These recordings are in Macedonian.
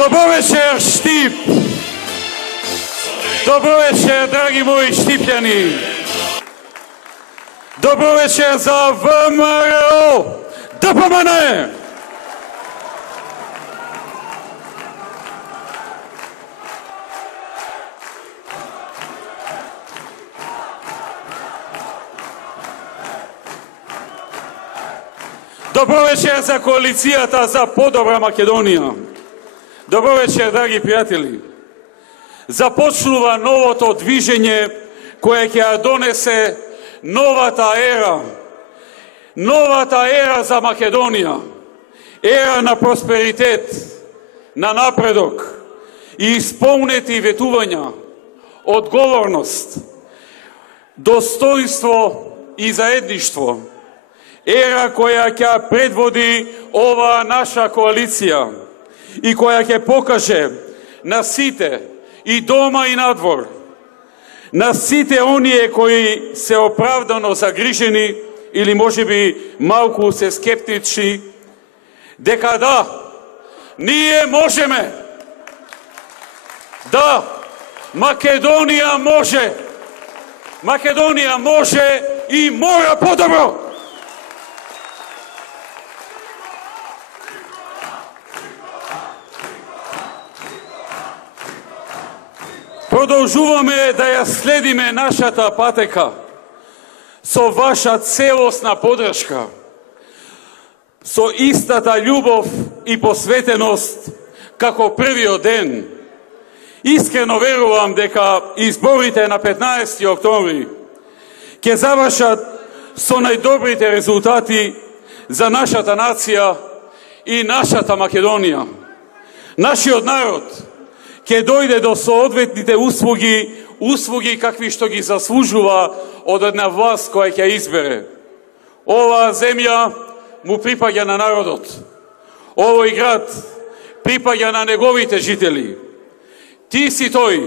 Dobro večer, Štip! Dobro večer, dragi moji Štipljani! Dobro večer za ВМРО! DPMN! Dobro večer za коалицијата за подобра Македонија. Добро вечер, драги пријатели. Започнува новото движење кое ќе ја донесе новата ера. Новата ера за Македонија. Ера на просперитет, на напредок и исполнети ветувања, одговорност, достоинство и заедништво. Ера која ќе предводи ова наша коалиција и која ќе покаже на сите, и дома и надвор, на сите оние кои се оправдано загрижени или можеби малку се скептични, дека да, ние можеме, да, Македонија може, Македонија може и мора подобро. Продолжуваме да ја следиме нашата патека со ваша целосна подршка, со истата љубов и посветеност како првиот ден. Искрено верувам дека изборите на 15 октомври ќе завршат со најдобрите резултати за нашата нација и нашата Македонија. Нашиот народ ќе дојде до соодветните услуги какви што ги заслужува од една власт која ќе избере. Оваа земја му припаѓа на народот. Овој град припаѓа на неговите жители. Ти си тој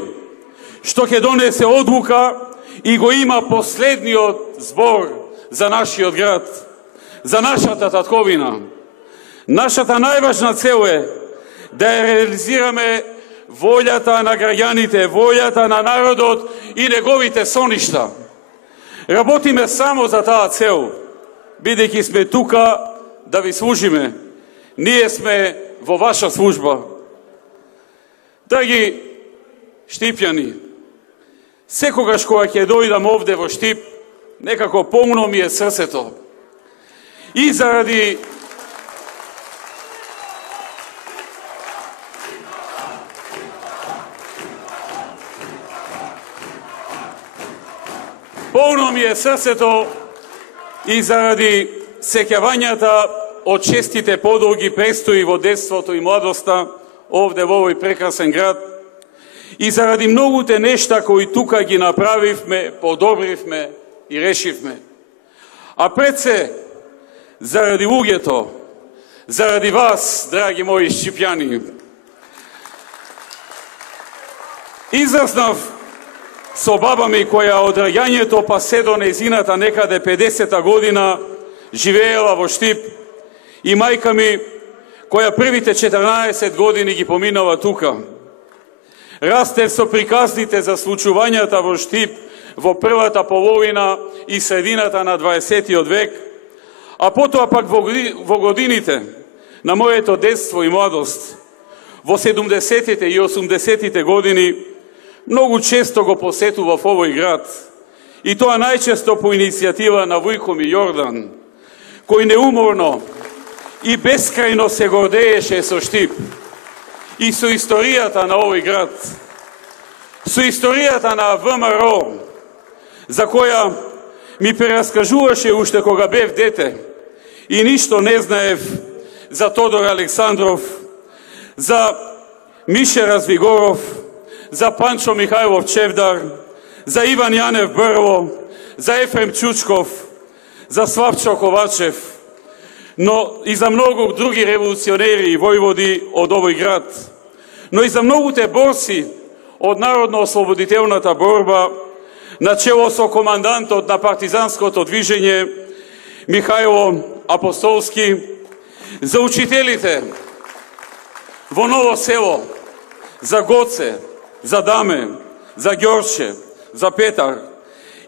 што ќе донесе одлука и го има последниот збор за нашиот град, за нашата татковина. Нашата најважна цел е да ја реализираме волјата на граѓаните, волјата на народот и неговите соништа. Работиме само за таа цел, бидејќи сме тука да ви служиме. Ние сме во ваша служба. Драги Štipјани, секогаш кога ќе дојдам овде во Štip, некако полно ми е срцето. И заради полно ми е срцето и заради сеќавањата од честите подолги престои во детството и младоста овде во овој прекрасен град и заради многуте нешта кои тука ги направивме, подобривме и решивме. А пред се, заради луѓето, заради вас, драги мои Štipјани, израснав со баба ми која од раѓањето па се до нејзината некаде 50-та година живеела во Štip и мајка ми која првите 14 години ги поминала тука. Растев со приказните за случувањата во Štip во првата половина и средината на 20-тиот век, а потоа пак во годините на моето детство и младост, во 70-тите и 80-тите години, многу често го посетував овој град, и тоа најчесто по иницијатива на Вујко ми Јордан, кој неуморно и бескрајно се гордееше со Štip и со историјата на овој град, со историјата на ВМРО, за која ми прераскажуваше уште кога бев дете и ништо не знаев за Тодор Александров, за Мише Развигоров, за Панчо Михајлов Чевдар, за Иван Јанев Брво, за Ефрем Чучков, за Славчо Ковачев, но и за многу други револуционери и војводи од овој град, но и за многуте борци од народно-ослободителната борба, начело со командантот на партизанското движење Михајло Апостолски, за учителите, во Ново село, за Гоце, за Даме, за Ѓорче, за Петар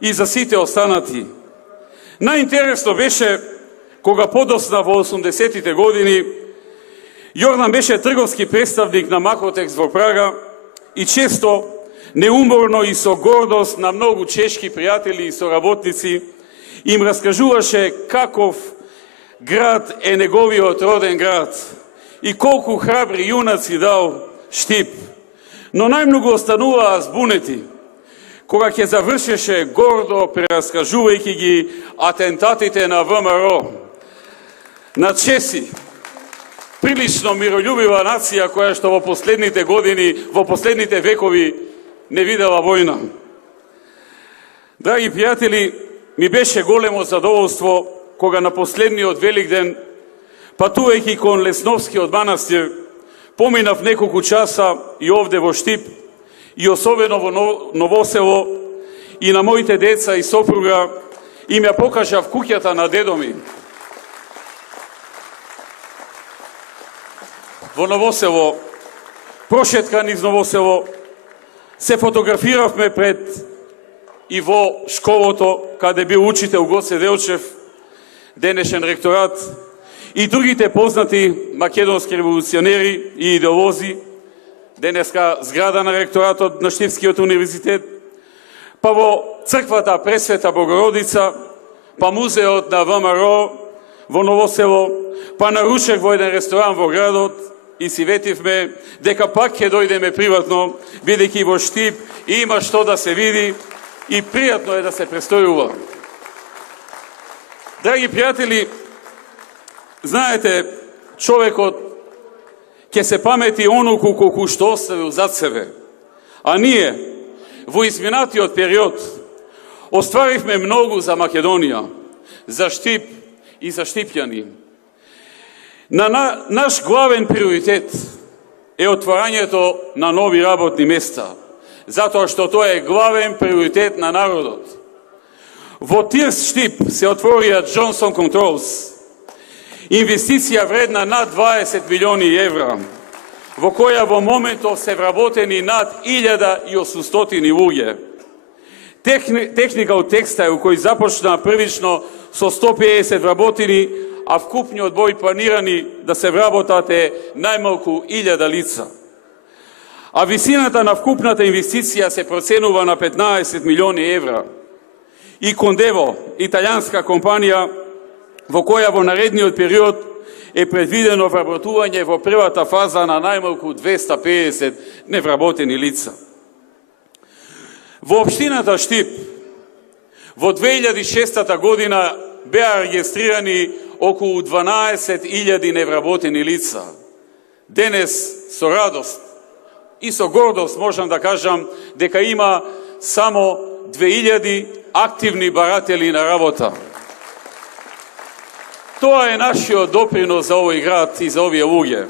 и за сите останати. Најинтересно беше кога подосна во 80-тите години Јордан беше трговски представник на Макротекс во Прага и често, неуморно и со гордост на многу чешки пријатели и соработници им раскажуваше каков град е неговиот роден град и колку храбри јунаци дал Штип. Но најмногу остануваа збунети кога ќе завршеше гордо прераскажувајќи ги атентатите на ВМРО, на чеси, прилично миролюбива нација која што во последните години, во последните векови не видела војна. Драги пријатели, ми беше големо задоволство кога на последниот Великден, патувајќи кон Лесновскиот манастир, поминав неколку часа и овде во Штип, и особено во Новосело, и на моите деца и сопруга, им ја покажав куќата на дедо ми. Во Новосело, прошетка низ Новосело, се фотографиравме пред и во школото, каде бил учител Гоце Делчев, денешен ректорат, и другите познати македонски револуционери и идеолози, денеска зграда на ректоратот на Штипскиот универзитет, па во црквата Пресвета Богородица, па музеот на ВМРО во Новосело, па нарушек во еден ресторан во градот и си ветивме дека пак ќе дојдеме приватно, бидејќи во Штип има што да се види и пријатно е да се престојува. Драги пријатели, знаете, човекот ќе се памети онолку колку што оставил зад себе. А ние, во изминатиот период, остваривме многу за Македонија, за Штип и за штипјани. Наш главен приоритет е отварањето на нови работни места, затоа што тоа е главен приоритет на народот. Во Тирс Штип се отворија Джонсон Контролс, инвестиција вредна над 20 милиони евра, во која во моментов се вработени над 1800 луѓе. Техника од текстајл кој започна првично со 150 вработени, а вкупниот број планирани да се вработат е најмалку 1000 лица. А висината на вкупната инвестиција се проценува на 15 милиони евра. И Кондево, италијанска компанија, во која во наредниот период е предвидено вработување во првата фаза на најмалку 250 невработени лица. Во општината Штип, во 2006 година беа регистрирани околу 12.000 невработени лица. Денес, со радост и со гордост можам да кажам дека има само 2000 активни баратели на работа. Тоа е нашиот допринос за овој град и за овие луѓе.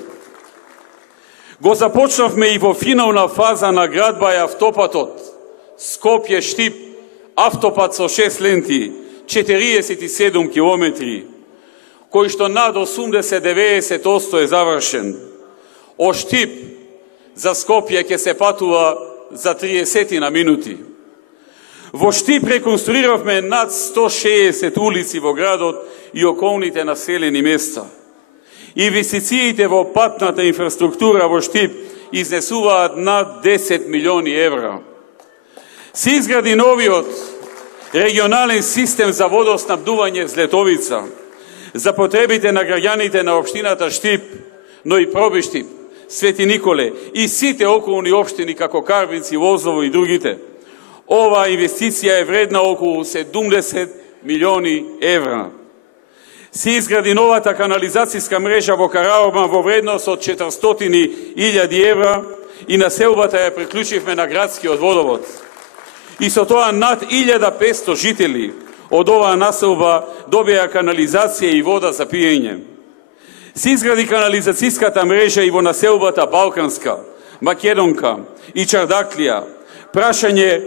Го започнавме и во финална фаза на градба и автопатот Скопје-Штип, автопат со 6 ленти, 47 километри, кој што над 80-90% е завршен. Од Штип за Скопје ќе се патува за 30 на минути. Во Штип реконструиравме над 160 улици во градот и околните населени места. Инвестициите во патната инфраструктура во Штип изнесуваат над 10 милиони евра. Се изгради новиот регионален систем за водоснабдување Злетовица, за потребите на граѓаните на општината Штип, но и Пробиштип, Свети Николе и сите околни општини како Карвинци, Лозово и другите. Ова инвестиција е вредна околу 70 милиони евра. Се изгради новата канализацијска мрежа во Караорман во вредност од 400.000 евра и населбата ја приклучивме на градскиот водовод. И со тоа над 1500 жители од оваа населба добија канализација и вода за пиење. Се изгради канализацијската мрежа и во населбата Балканска, Македонка и Чардаклија, прашање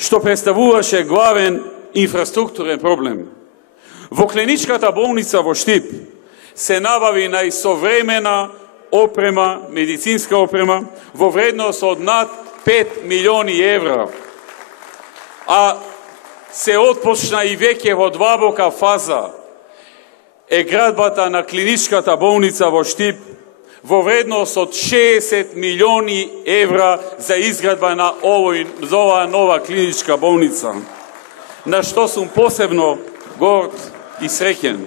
што представуваше главен инфраструктурен проблем. Во клиничката болница во Штип се набави најсовремена опрема, медицинска опрема, во вредност од над 5 милиони евра. А се отпочна и веќе во длабока фаза е градбата на клиничката болница во Штип во вредност од 60 милиони евра за изградба на оваа нова клиничка болница, на што сум посебно горд и среќен.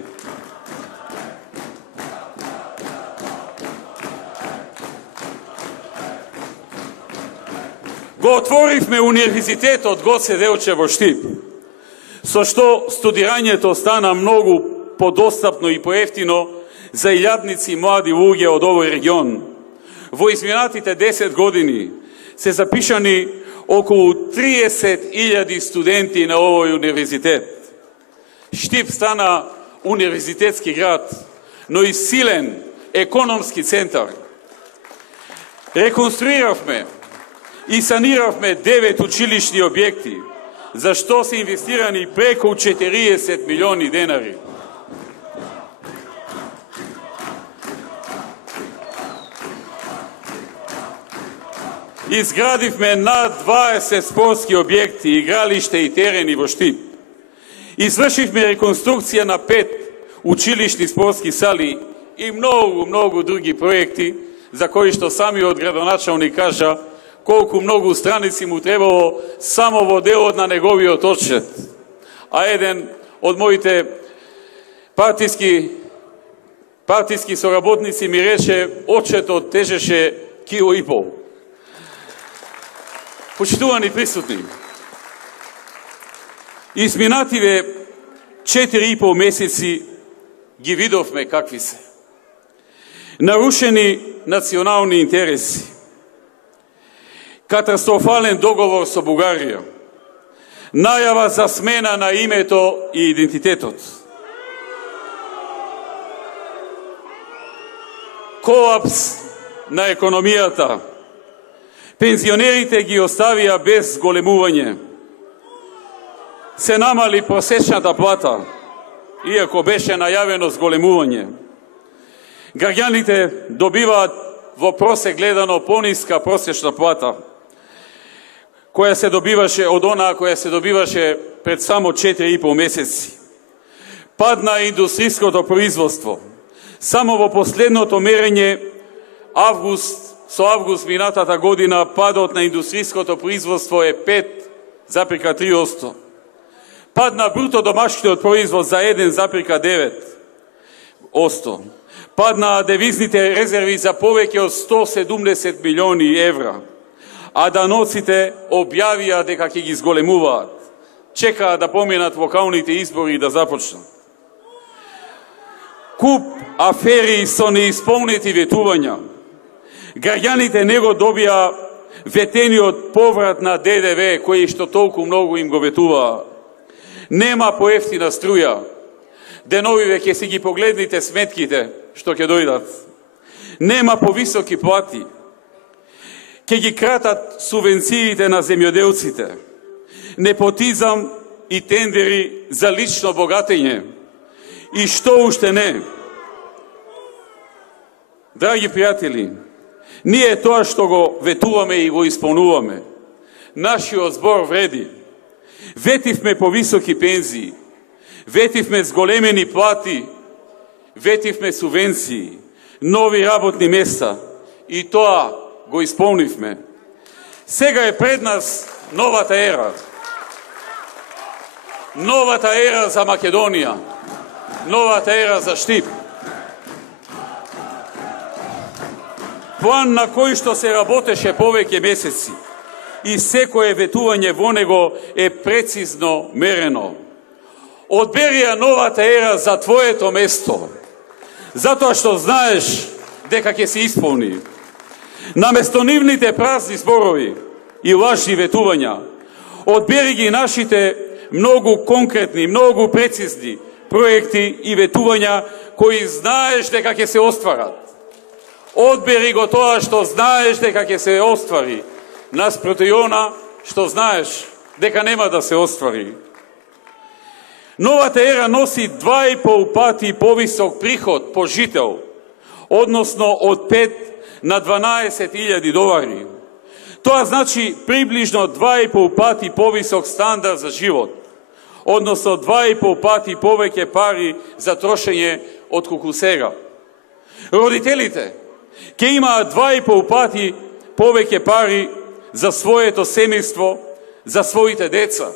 Го отворивме Универзитетот Гоце Делчев во Штип, со што студирањето стана многу подостапно и поевтино за илјадници млади луѓе од овој регион. Во изминатите 10 години се запишани околу 30.000 студенти на овој универзитет. Штип стана универзитетски град, но и силен економски центар. Реконструиравме и саниравме 9 училишни објекти, за што се инвестирани преку 40 милиони денари. Изградивме над 20 спортски објекти, игралиште и терени во Штип. Извршивме реконструкција на 5 училишни спортски сали и многу други проекти, за кои што самиот градоначалник кажа колку многу страници му требало само во делот на неговиот отчет. А еден од моите партиски соработници ми рече, отчетот тежеше 1,5 кило. Почитувани присутни, изминативе 4,5 месеци ги видовме какви се. Нарушени национални интереси, катастрофален договор со Бугарија, најава за смена на името и идентитетот, колапс на економијата, пензионерите ги оставија без зголемување, се намали просечната плата, иако беше најавено зголемување. Граѓаните добиваат во просек гледано пониска просечна плата, која се добиваше од онаа која се добиваше пред само 4,5 месеци. Падна индустријското производство. Само во последното мерење со август минатата година падот на индустријското производство е 5,3%. Падна бруто домашниот производ за 1,9%. Падна девизните резерви за повеќе од 170 милиони евра. А даноците објавија дека ќе ги зголемуваат. Чекаат да поминат локалните избори и да започнат. Куп афери со неисполнети ветувања. Граѓаните не го добија ветениот поврат на ДДВ, кој што толку многу им го ветуваа. Нема поевтина струја. Деновиве ќе си ги погледнете сметките што ќе дојдат. Нема повисоки плати. Ќе ги кратат субвенциите на земјоделците. Непотизам и тендери за лично богатење. И што уште не. Драги пријатели, ние тоа што го ветуваме и го исполнуваме. Нашиот збор вреди. Ветивме повисоки пензии, ветивме зголемени плати, ветивме субвенции, нови работни места и тоа го исполнивме. Сега е пред нас новата ера. Новата ера за Македонија. Новата ера за Штип. План на кој што се работеше повеќе месеци и секое ветување во него е прецизно мерено. Одбери ја новата ера за твоето место, затоа што знаеш дека ќе се исполни. Наместо нивните празни зборови и лажни ветувања, одбери ги нашите многу конкретни, многу прецизни проекти и ветувања кои знаеш дека ќе се остварат. Одбери го тоа што знаеш дека ќе се оствари, наспроти она што знаеш дека нема да се оствари. Новата ера носи 2,5 пати повисок приход по жител odnosno od 5 na 12.000 dolari. Тоа значи приближно 2,5 пати повисок стандард за живот, односно 2,5 пати повеќе пари за трошење од колку сега. Родителите ќе имаат 2,5 пати повеќе пари за своето семејство, за своите деца,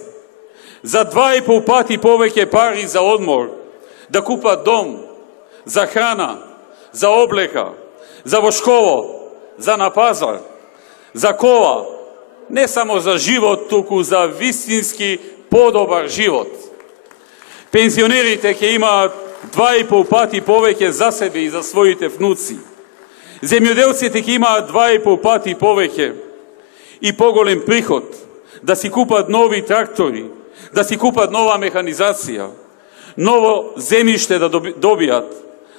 за 2,5 пати повеќе пари за одмор, да купат дом, за храна, за облека, за во школа, за на пазар, за кола, не само за живот, туку за вистински подобар живот. Пензионерите ќе имаат 2,5 пати повеќе за себе и за своите внуци. Земјоделците ќе имаат 2,5 пати повеќе и поголем приход, да си купат нови трактори, да си купат нова механизација, ново земјиште да добијат,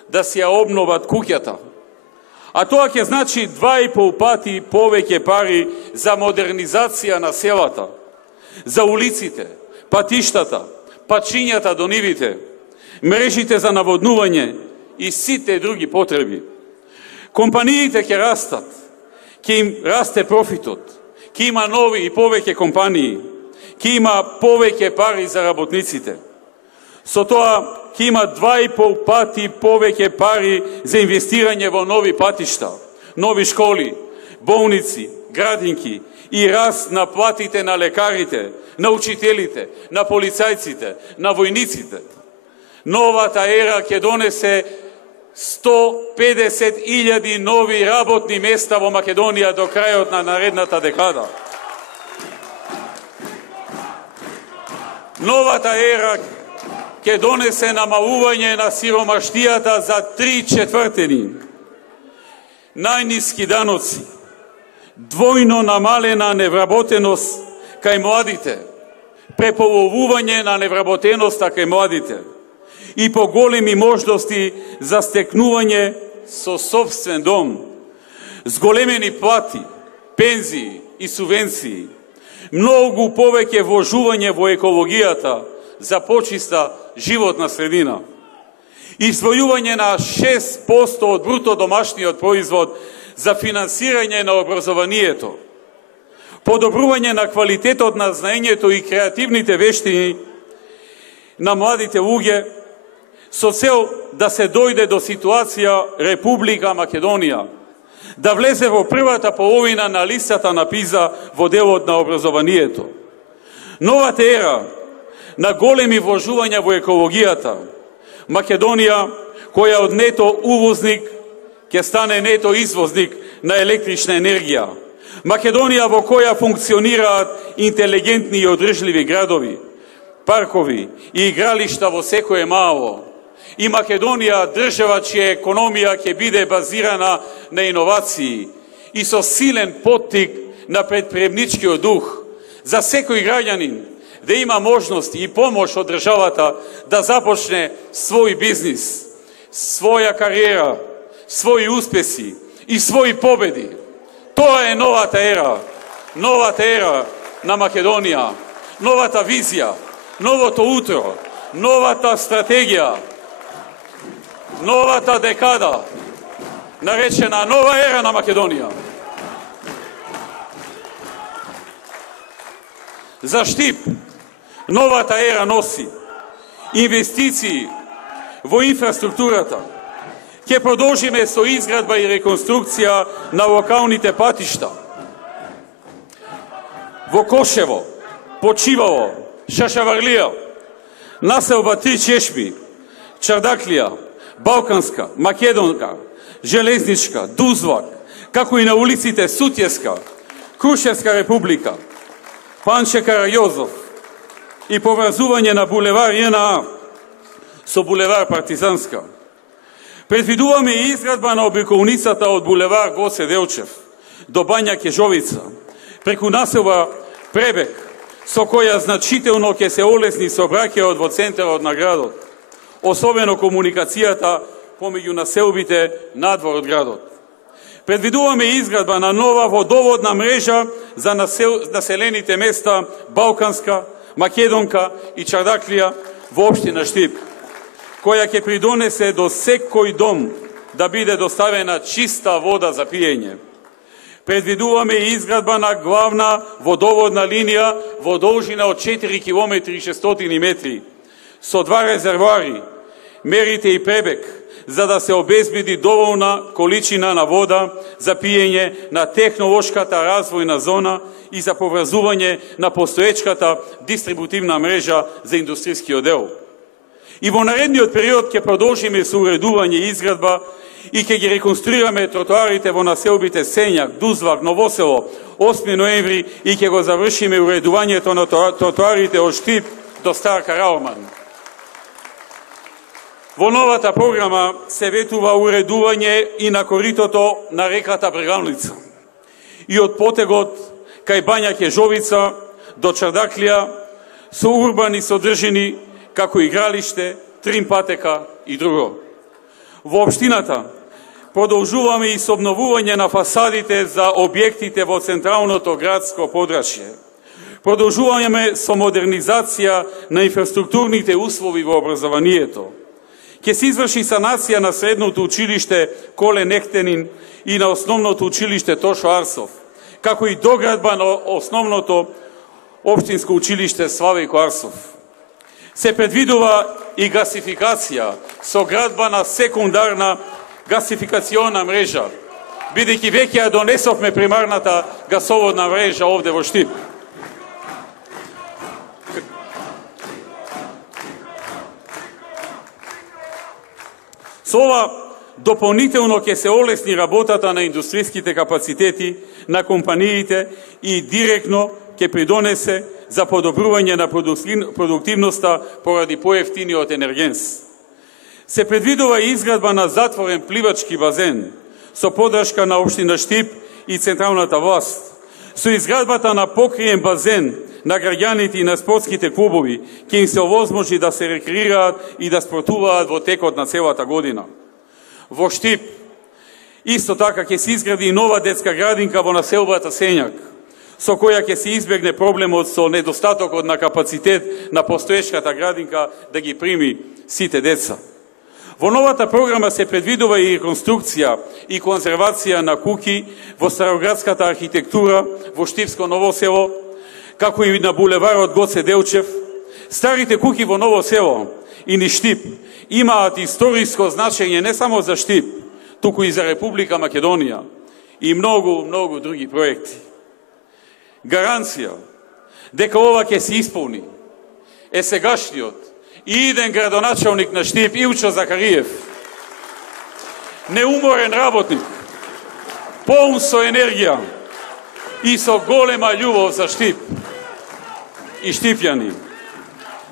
да си ја обноват куќата. А тоа ќе значи 2,5 пати повеќе пари за модернизација на селата, за улиците, патиштата, пачињата до нивите, мрежите за наводнување и сите други потреби. Компаниите ќе растат, ќе им расте профитот, ќе има нови и повеќе компании, ќе има повеќе пари за работниците. Со тоа ќе има 2,5 пати повеќе пари за инвестирање во нови патишта, нови школи, болници, градинки и раст на платите на лекарите, на учителите, на полицајците, на војниците. Новата ера ќе донесе 150.000 нови работни места во Македонија до крајот на наредната декада. Новата ера ќе донесе намалување на сиромаштијата за 3/4, најниски даноци, двојно намалена невработеност кај младите, преполовување на невработеноста кај младите и поголеми можности за стекнување со собствен дом, зголемени плати, пензии и субвенции, многу повеќе вложување во екологијата за почиста животна средина, издвојување на 6% од бруто домашниот производ за финансирање на образованието, подобрување на квалитетот на знаењето и креативните вештини на младите луѓе, со цел да се дојде до ситуација Република Македонија да влезе во првата половина на листата на ПИЗа во делот на образованието. Новата ера на големи вложувања во екологијата, Македонија, која од нето увозник ќе стане нето извозник на електрична енергија, Македонија во која функционираат интелигентни и одржливи градови, паркови и игралишта во секое мало, и Македонија држава чија економија ќе биде базирана на иновации и со силен поттик на предприемничкиот дух за секој граѓанин да има можности и помош од државата да започне свој бизнис, своја кариера, своји успеси и своји победи. Тоа е новата ера на Македонија, новата визија, новото утро, новата стратегија, новата декада, наречена нова ера на Македонија. За Штип, новата ера носи инвестиции во инфраструктурата. Ќе продолжиме со изградба и реконструкција на локалните патишта. Во Кошево, Почивало, Шашаварлија, населба Три Чешми, Чардаклија, Балканска, Македонка, Железничка, Дузвак, како и на улиците Сутјеска, Крушевска република, Панче Карајозов и поврзување на булевар ЈНА со булевар Партизанска. Предвидуваме и изградба на обиколницата од булевар Гоце Делчев до Бања Кежовица, преку населба Пребег, со која значително ќе се олесни сообраќајот во центарот на градот, особено комуникацијата помеѓу населбите надвор од градот. Предвидуваме изградба на нова водоводна мрежа за населените места Балканска, Македонка и Чардаклија во општина Штип, која ќе придонесе до секој дом да биде доставена чиста вода за пиење. Предвидуваме и изградба на главна водоводна линија во должина од 4 км и 600 метри, со 2 резервоари, мерите и пребег, за да се обезбеди доволна количина на вода за пиење на технолошката развојна зона и за поврзување на постоечката дистрибутивна мрежа за индустријски одел. И во наредниот период ќе продолжиме со уредување и изградба и ќе ги реконструираме тротоарите во населбите Сењак, Дузвак, Новосело, 8 ноември и ќе го завршиме уредувањето на тротоарите од Штип до Стар Караоман. Во новата програма се ветува уредување и на коритото на реката Брегалница и од потегот кај Бања Кежовица до Чардаклија со урбани содржини како игралиште, тримпатека и друго. Во општината продолжуваме и со обновување на фасадите за објектите во централното градско подрачје. Продолжуваме со модернизација на инфраструктурните услови во образованието. Ќе се изврши санација на средното училиште Коле Нехтенин и на основното училиште Тошо Арсов, како и доградба на основното општинско училиште Славејко Арсов. Се предвидува и гасификација со градба на секундарна гасификациона мрежа, бидејќи веќе ја донесовме примарната гасоводна мрежа овде во Штип. Со ова дополнително ќе се олесни работата на индустријските капацитети на компаниите и директно ќе придонесе за подобрување на продуктивноста поради поевтиниот енергенс. Се предвидува и изградба на затворен пливачки базен со подршка на општина Штип и централната власт. Со изградбата на покриен базен на граѓаните и на спортските клубови ќе им се овозможи да се рекреираат и да спортуваат во текот на целата година. Во Штип исто така ќе се изгради и нова детска градинка во населбата Сењак, со која ќе се избегне проблемот со недостатокот на капацитет на постоечката градинка да ги прими сите деца. Во новата програма се предвидува и реконструкција и конзервација на куќи во староградската архитектура во Штипско Ново село, како и на булеварот Гоце Делчев. Старите куќи во Ново село и низ Штип имаат историско значење не само за Штип, туку и за Република Македонија и многу други проекти. Гаранција дека ова ќе се исполни е сегашниот и иден градоначалник на Штип Илчо Захариев. Неуморен работник, полн со енергија и со голема љубов за Штип и штипјани.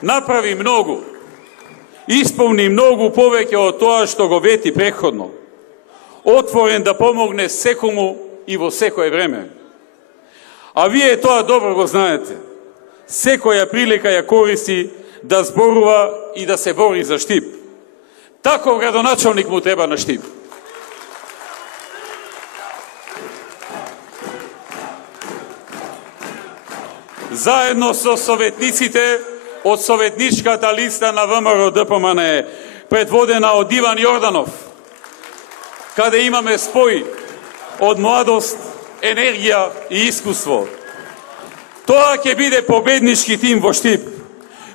Направи многу, исполни многу повеќе од тоа што го вети претходно. Отворен да помогне секому и во секое време. А вие тоа добро го знаете. Секоја прилика ја користи да зборува и да се бори за Штип. Таков градоначалник му треба на Штип. Заедно со советниците од советничката листа на ВМРО ДПМН, предводена од Иван Јорданов, каде имаме спој од младост, енергија и искуство. Тоа ќе биде победнички тим во Штип,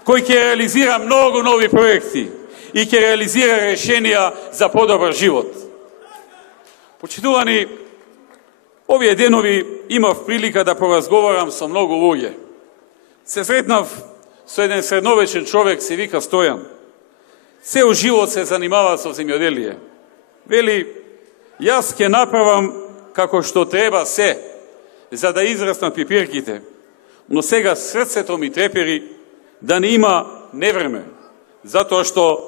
кој ќе реализира многу нови проекти и ќе реализира решенија за подобар живот. Почитувани, овие денови имав прилика да поразговарам со многу луѓе. Се сретнав со еден средновечен човек, се вика Стојан. Цел живот се занимава со земјоделие. Вели, јас ќе направам како што треба се, за да израснат пипирките, но сега срцето ми трепери да не има невреме, затоа што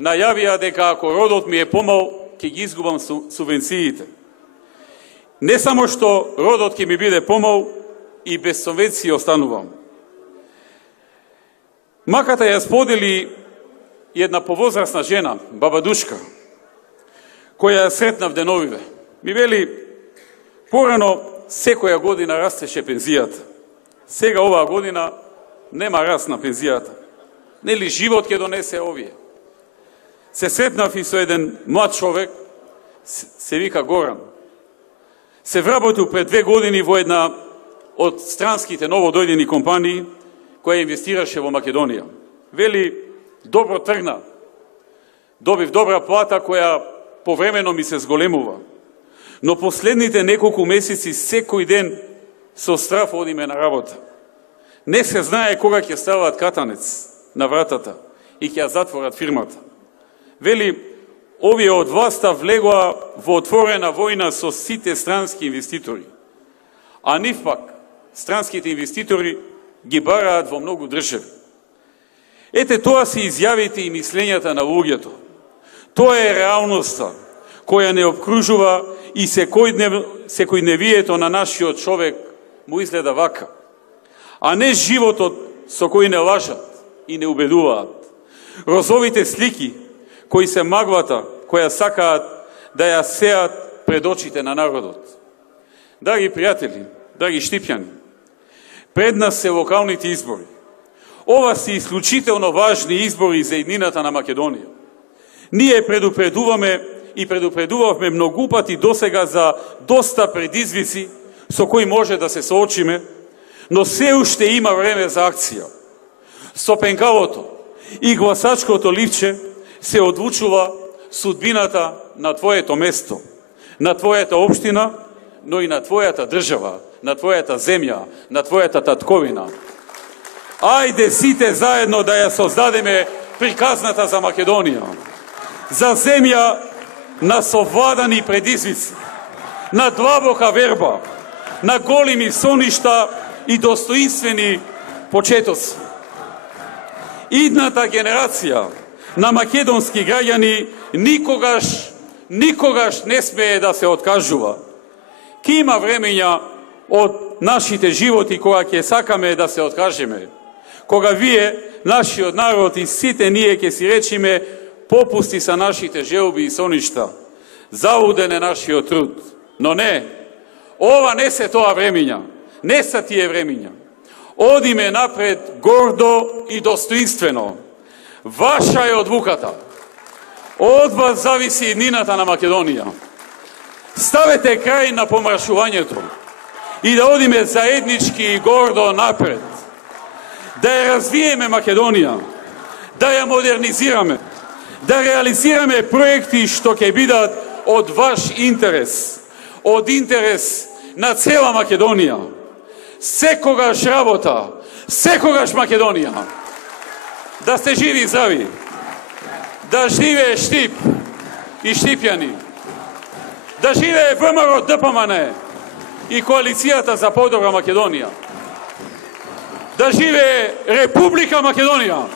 најавија дека ако родот ми е помал, ќе ги изгубам субвенциите. Не само што родот ќе ми биде помал, и без субвенции останувам. Маката ја сподели една повозрасна жена, баба Душка, која ја сретнав деновиве. Ми вели, порано секоја година растеше пензијата. Сега оваа година нема раст на пензијата. Нели живот ќе донесе овие? Се сретнав и со еден млад човек, се вика Горан. Се вработил пред 2 години во една од странските новодојдени компании која инвестираше во Македонија. Вели, добро тргна. Добив добра плата која повремено ми се зголемува. Но последните неколку месеци секој ден со страф одиме на работа. Не се знае кога ќе стават катанец на вратата и ќе ја затворат фирмата. Вели, овие од власта влегоа во отворена војна со сите странски инвеститори. А нив пак, странските инвеститори ги бараат во многу држави. Ете, тоа се изјавите и мислењата на луѓето. Тоа е реалноста која не обкружува и секојдневието на нашиот човек му изгледа вака. А не животот со кој не лажат и не убедуваат. Розовите слики кои се маглата која сакаат да ја сеат пред очите на народот. Драги пријатели, драги штипјани, пред нас се локалните избори. Ова се исклучително важни избори за иднината на Македонија. Ние предупредувавме многу пати досега за доста предизвици со кои може да се соочиме, но се уште има време за акција. Со пенкалото и гласачкото ливче се одлучува судбината на твоето место, на твојата општина, но и на твојата држава, на твојата земја, на твојата татковина. Ајде сите заедно да ја создадеме приказната за Македонија, за земја на совладани предизвици, на длабока верба, на големи соништа и достоинствени почетоци. Идната генерација на македонски граѓани никогаш не смее да се откажува. Ке има времења од нашите животи кога ќе сакаме да се откажеме, кога вие, нашиот народ и сите ние ќе си речиме попусти са нашите желби и соништа, залуден е нашиот труд. Но не, ова не се тоа времења, не са тие времења. Одиме напред гордо и достоинствено. Ваша е одлуката. Од вас зависи иднината на Македонија. Ставете крај на помрашувањето и да одиме заеднички и гордо напред. Да ја развиеме Македонија, да ја модернизираме, да реализираме проекти што ќе бидат од ваш интерес, од интерес на цела Македонија. Секогаш работа, секогаш Македонија. Да сте живи и здрави. Да живее Штип и штипјани. Да живее ВМРО ДПМН и Коалицијата за подобра Македонија. Да живее Република Македонија.